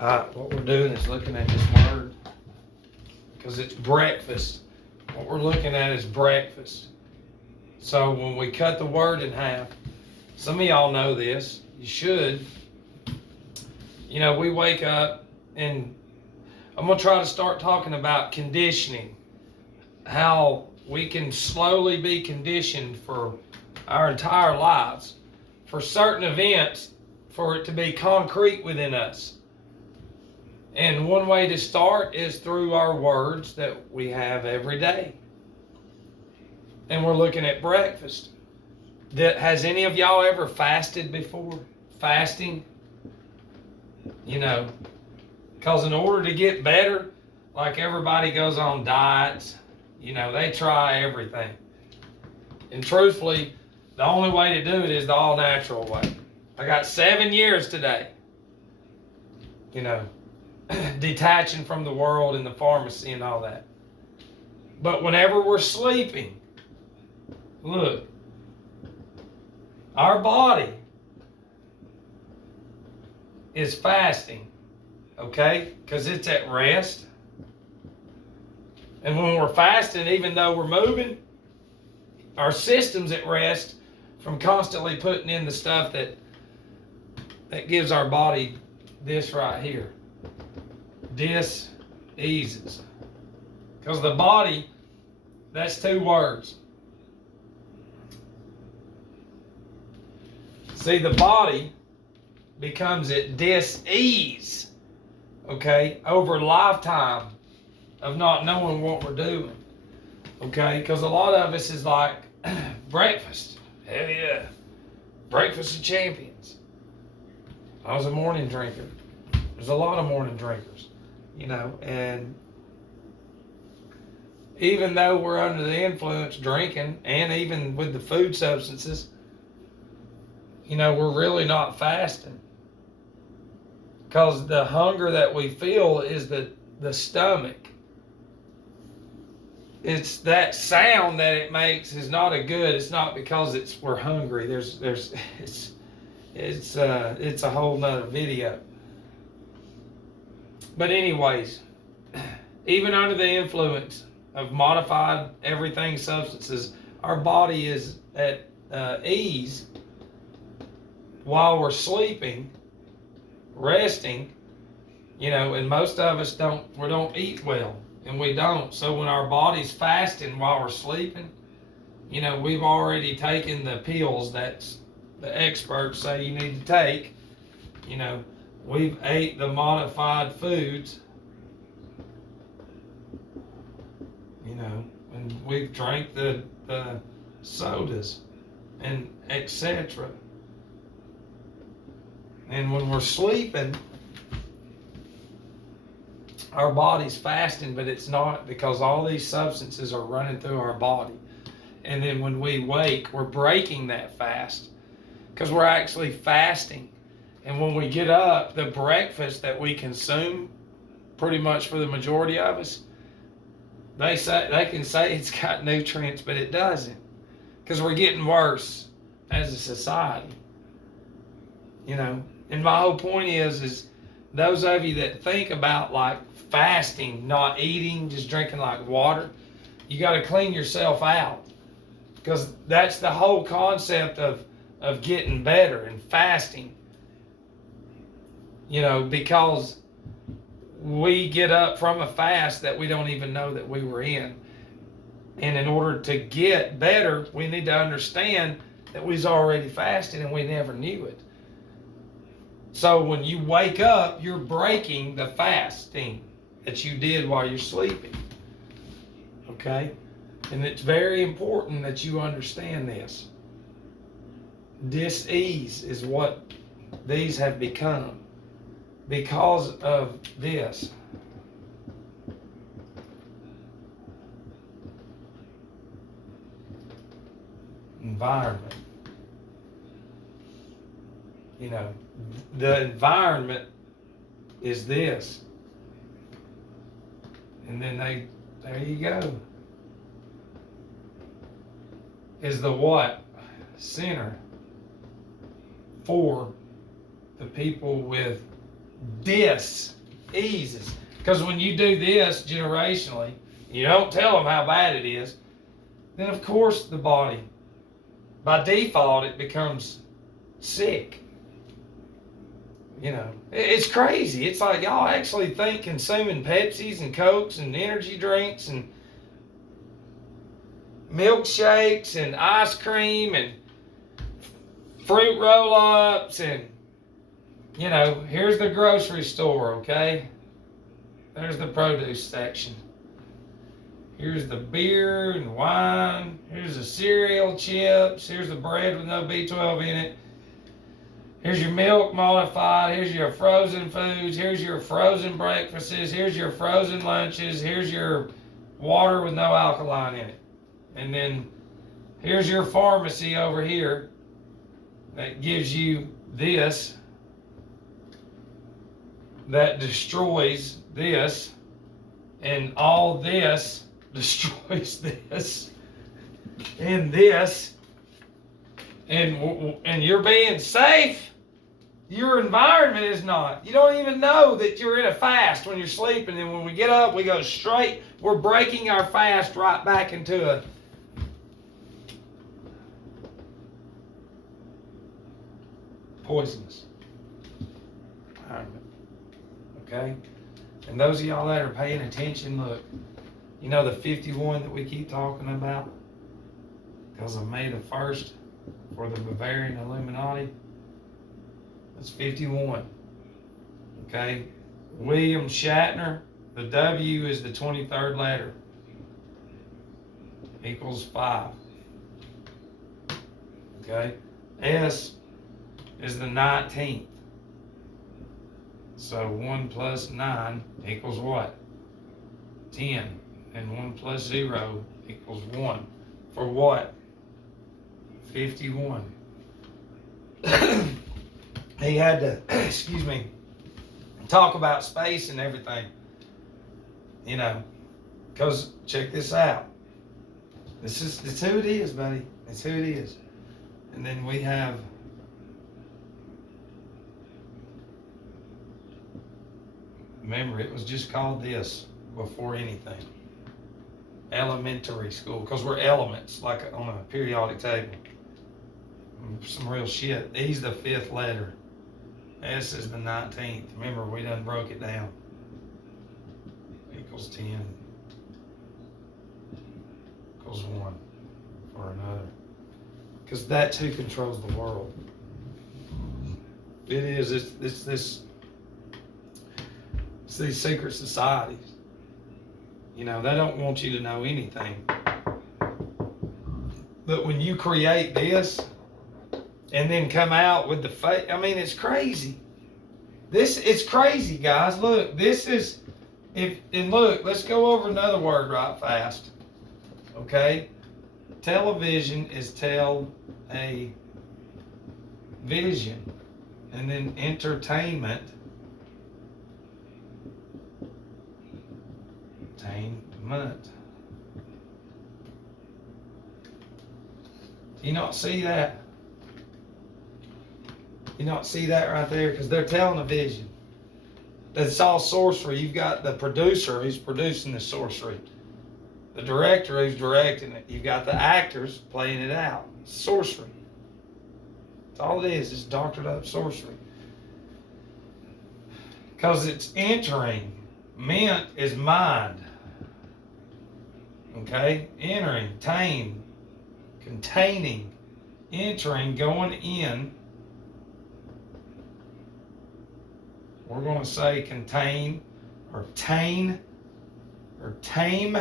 What we're doing is looking at this word because it's breakfast. What we're looking at is breakfast. So when we cut the word in half, some of y'all know this. You should. You know, we wake up and I'm going to try to start talking about conditioning. How we can slowly be conditioned for our entire lives. For certain events, for it to be concrete within us. And one way to start is through our words that we have every day. And we're looking at breakfast. Has any of y'all ever fasted before? Fasting? You know, because in order to get better, like everybody goes on diets, you know, they try everything. And truthfully, the only way to do it is the all-natural way. I got 7 years today, you know, detaching from the world and the pharmacy and all that. But whenever we're sleeping, look, our body is fasting, okay? Because it's at rest. And when we're fasting, even though we're moving, our system's at rest from constantly putting in the stuff that gives our body this right here. Dis-eases. Because the body, that's two words. See, the body becomes at dis-ease, okay, over a lifetime of not knowing what we're doing, okay? Because a lot of us is like, breakfast, hell yeah, breakfast of champions. I was a morning drinker. There's a lot of morning drinkers, you know, and even though we're under the influence drinking, and even with the food substances, you know, we're really not fasting. Because the hunger that we feel is the stomach. It's that sound that it makes is not a good. It's not because we're hungry. It's a whole nother video. But anyways, even under the influence of modified everything substances, our body is at ease while we're sleeping, resting, you know, and most of us don't eat well, and we don't. So when our body's fasting while we're sleeping, you know, we've already taken the pills that the experts say you need to take. You know, we've ate the modified foods, you know, and we've drank the sodas and etc. And when we're sleeping, our body's fasting, but it's not, because all these substances are running through our body. And then when we wake, we're breaking that fast because we're actually fasting. And when we get up, the breakfast that we consume, pretty much for the majority of us, they can say it's got nutrients, but it doesn't, because we're getting worse as a society. You know, and my whole point is those of you that think about like fasting, not eating, just drinking like water, you got to clean yourself out, because that's the whole concept of getting better and fasting. You know, because we get up from a fast that we don't even know that we were in. And in order to get better, we need to understand that we was already fasting and we never knew it. So when you wake up, you're breaking the fasting that you did while you're sleeping. Okay? And it's very important that you understand this. Dis-ease is what these have become because of this. Environment. You know, the environment is this. And then there you go. Is the what? Center for the people with this eases. Because when you do this generationally, you don't tell them how bad it is, then of course the body, by default, it becomes sick. You know, it's crazy. It's like y'all actually think consuming Pepsis and Cokes and energy drinks and milkshakes and ice cream and fruit roll-ups and, you know, here's the grocery store, okay? There's the produce section. Here's the beer and wine. Here's the cereal, chips. Here's the bread with no B12 in it. Here's your milk modified. Here's your frozen foods. Here's your frozen breakfasts. Here's your frozen lunches. Here's your water with no alkaline in it. And then here's your pharmacy over here that gives you this, that destroys this, and all this destroys this, and this, and you're being safe. Your environment is not. You don't even know that you're in a fast when you're sleeping, and when we get up, we go straight. We're breaking our fast right back into a poisonous environment. Okay? And those of y'all that are paying attention, look, you know the 51 that we keep talking about? Because of May the 1st for the Bavarian Illuminati. It's 51. Okay? William Shatner, the W is the 23rd letter. Equals 5. Okay? S is the 19th. So 1 plus 9 equals what? 10. And 1 plus 0 equals 1. For what? 51. He had to, excuse me, talk about space and everything. You know, because check this out. It's who it is, buddy. It's who it is. And then we have remember, it was just called this before anything. Elementary school, because we're elements, like on a periodic table. Some real shit. E's the 5th letter. S is the 19th. Remember, we done broke it down. Equals 10. Equals 1 for another. Because that's who controls the world. It is. It's these secret societies. You know, they don't want you to know anything. But when you create this and then come out with the fake, I mean, it's crazy. It's crazy, guys. Look, this is, and look, let's go over another word right fast. Okay? Television is a vision. And then entertainment. Do you not see that? You not see that right there? Because they're telling a vision. It's all sorcery. You've got the producer who's producing the sorcery. The director who's directing it. You've got the actors playing it out. It's sorcery. That's all it is. It's doctored up sorcery. Because it's entering. Ment is mind. Okay? Entering, tame, containing, entering, going in. We're going to say contain or tame or tame.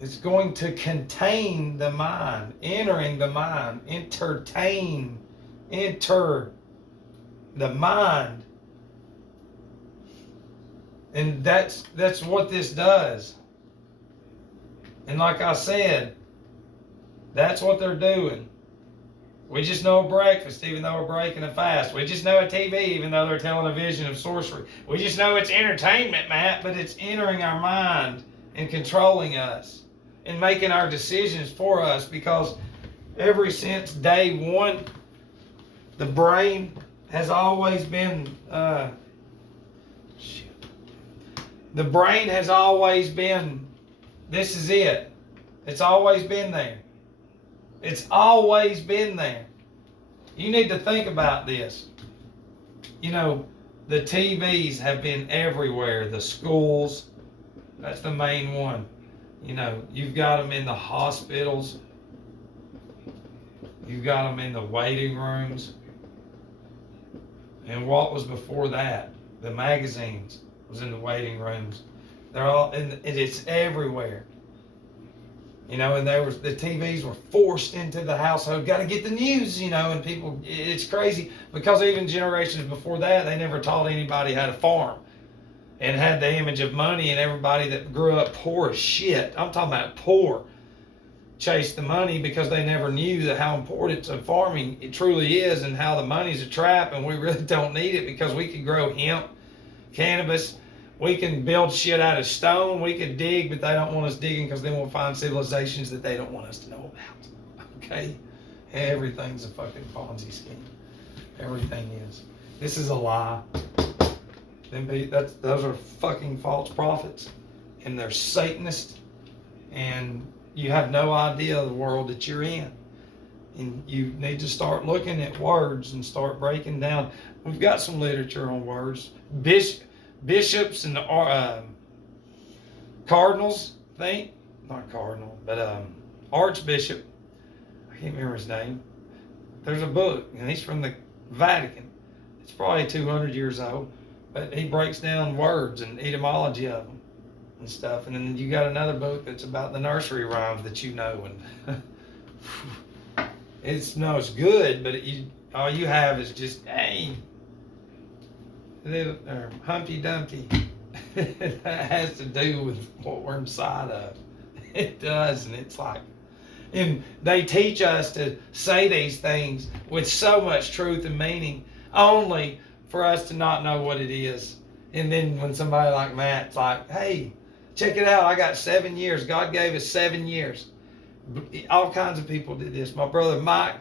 It's going to contain the mind, entering the mind, entertain, enter the mind. And that's what this does. And like I said, that's what they're doing. We just know a breakfast, even though we're breaking a fast. We just know a TV, even though they're telling a vision of sorcery. We just know it's entertainment, Matt, but it's entering our mind and controlling us and making our decisions for us, because ever since day one, the brain has always been, the brain has always been, this is it. It's always been there. It's always been there. You need to think about this. You know, the TVs have been everywhere. The schools, that's the main one. You know, you've got them in the hospitals. You've got them in the waiting rooms. And what was before that? The magazines was in the waiting rooms. They're all, and it's everywhere. You know, and the TVs were forced into the household. Got to get the news, you know, and people, it's crazy because even generations before that, they never taught anybody how to farm and had the image of money, and everybody that grew up poor as shit. I'm talking about poor. Chase the money because they never knew that how important farming it truly is, and how the money's a trap, and we really don't need it because we can grow hemp, cannabis, we can build shit out of stone, we can dig, but they don't want us digging because then we'll find civilizations that they don't want us to know about. Okay? Everything's a fucking Ponzi scheme. Everything is. This is a lie. Those are fucking false prophets, and they're Satanists, and you have no idea the world that you're in. And you need to start looking at words and start breaking down. We've got some literature on words. Bishops and cardinals, not cardinal, but archbishop, I can't remember his name. There's a book, and he's from the Vatican. It's probably 200 years old, but he breaks down words and etymology of them and stuff. And then you got another book that's about the nursery rhymes that you know, and it's good, but all you have is just, hey, Humpty Dumpty. That has to do with what we're inside of. It does, and it's like, and they teach us to say these things with so much truth and meaning, only for us to not know what it is. And then when somebody like Matt's like, hey, check it out, I got 7 years. God gave us 7 years. All kinds of people did this. My brother Mike,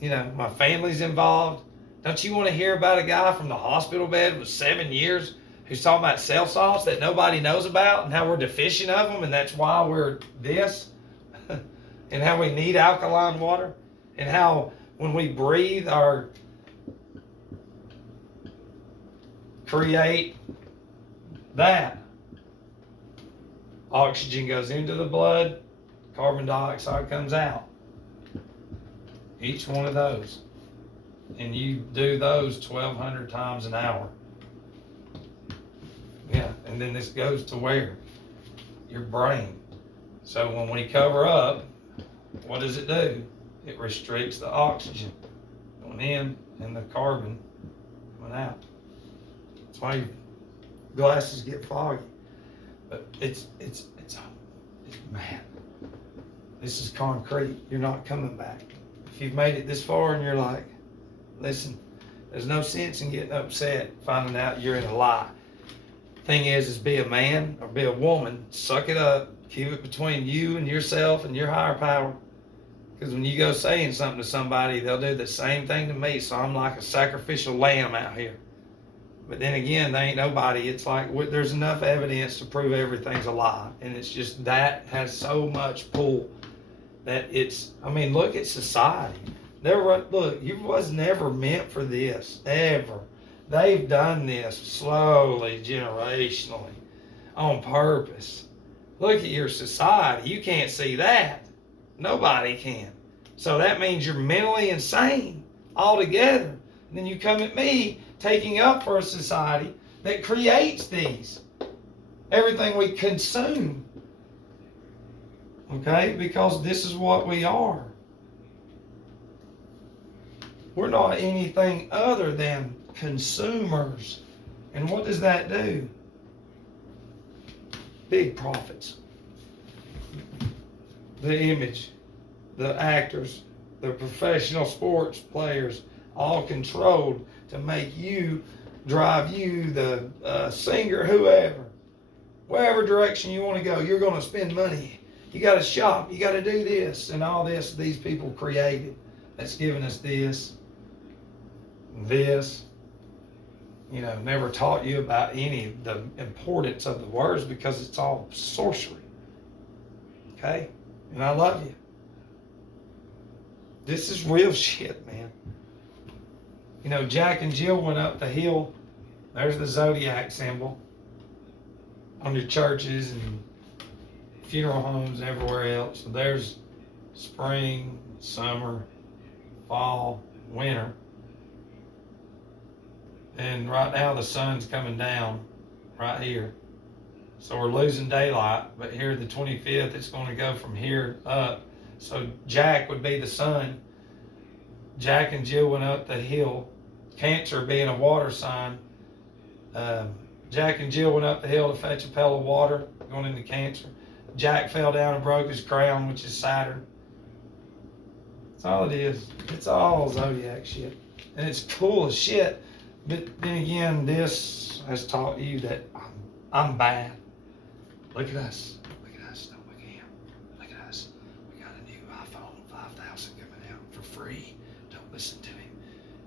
you know, my family's involved. Don't you want to hear about a guy from the hospital bed with 7 years who's talking about cell salts that nobody knows about and how we're deficient of them, and that's why we're this, and how we need alkaline water, and how when we breathe our create that oxygen goes into the blood, carbon dioxide comes out. Each one of those. And you do those 1,200 times an hour. Yeah, and then this goes to where? Your brain. So when we cover up, what does it do? It restricts the oxygen going in and the carbon coming out. That's why your glasses get foggy. But it's mad. This is concrete. You're not coming back. If you've made it this far and you're like, listen, there's no sense in getting upset finding out you're in a lie. Thing is be a man or be a woman, suck it up, keep it between you and yourself and your higher power. Because when you go saying something to somebody, they'll do the same thing to me, so I'm like a sacrificial lamb out here. But then again, they ain't nobody. It's like there's enough evidence to prove everything's a lie. And it's just that has so much pull that it's, I mean, look at society. Look, you was never meant for this, ever. They've done this slowly, generationally, on purpose. Look at your society. You can't see that. Nobody can. So that means you're mentally insane altogether. And then you come at me taking up for a society that creates these. Everything we consume. Okay? Because this is what we are. We're not anything other than consumers. And what does that do? Big profits. The image, the actors, the professional sports players, all controlled to make you, drive you, the singer, whoever. Wherever direction you want to go, you're going to spend money. You got to shop. You got to do this. And all this these people created. That's giving us this. And this, never taught you about any of the importance of the words because it's all sorcery. Okay? And I love you. This is real shit, man. Jack and Jill went up the hill. There's the zodiac symbol on your churches and funeral homes and everywhere else. So there's spring, summer, fall, winter. And right now the sun's coming down right here. So we're losing daylight, but here the 25th, it's going to go from here up. So Jack would be the sun. Jack and Jill went up the hill. Cancer being a water sign. Jack and Jill went up the hill to fetch a pail of water, going into Cancer. Jack fell down and broke his crown, which is Saturn. That's all it is. It's all zodiac shit. And it's cool as shit. But then again, this has taught you that I'm bad. Look at us. Look at us. Don't look at him. Look at us. We got a new iPhone 5000 coming out for free. Don't listen to him.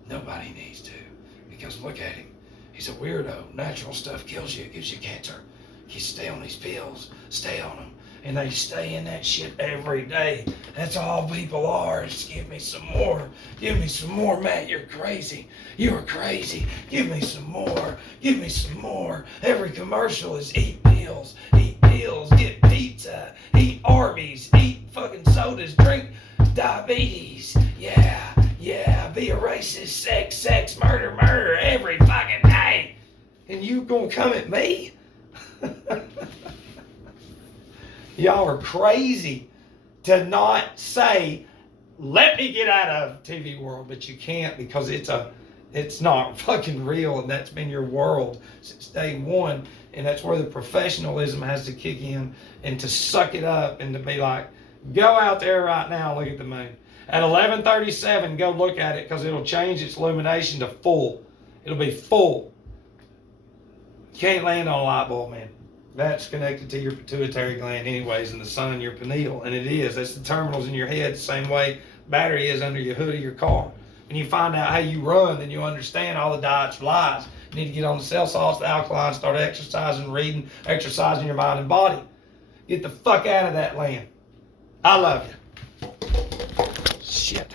Nobody needs to. Because look at him. He's a weirdo. Natural stuff kills you. It gives you cancer. You stay on these pills. Stay on them. And they stay in that shit every day. That's all people are. Just give me some more. Give me some more, Matt. You're crazy. You're crazy. Give me some more. Give me some more. Every commercial is eat pills. Eat pills. Get pizza. Eat Arby's. Eat fucking sodas. Drink diabetes. Yeah. Be a racist. Sex, murder every fucking day. And you gonna come at me? Y'all are crazy to not say, let me get out of TV world, but you can't because it's not fucking real, and that's been your world since day one, and that's where the professionalism has to kick in and to suck it up and to be like, go out there right now and look at the moon. At 11:37, go look at it because it'll change its illumination to full. It'll be full. You can't land on a light bulb, man. That's connected to your pituitary gland anyways, and the sun, your pineal. And it is. That's the terminals in your head, the same way battery is under your hood of your car. When you find out how you run, then you understand all the diets lies. You need to get on the cell salts, the alkaline, start exercising, reading, exercising your mind and body. Get the fuck out of that land. I love you. Shit.